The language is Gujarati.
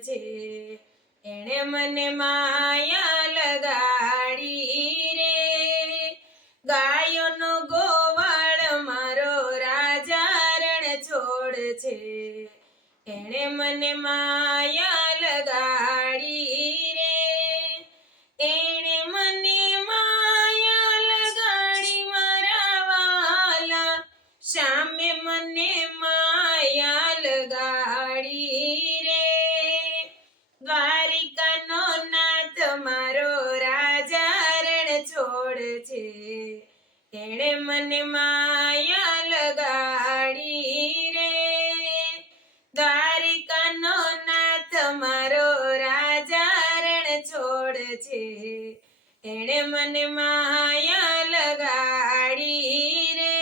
છે એણે મને માયા લગાડી રે ગાયોનો ગોવાળ મારો રાજા રણ છોડ છે એણે મને માયા લગાડી રે એણે મને માયા લગાડી મારા વાલા શ્યામે મને માયા લગાડી રે દ્વારિકાનો નાથ મારો રાજા રણ છોડ છે એણે મને માયા લગાડી રે દ્વારિકાનો નાથ મારો રાજા રણ છોડ છે એણે મને માયા લગાડી રે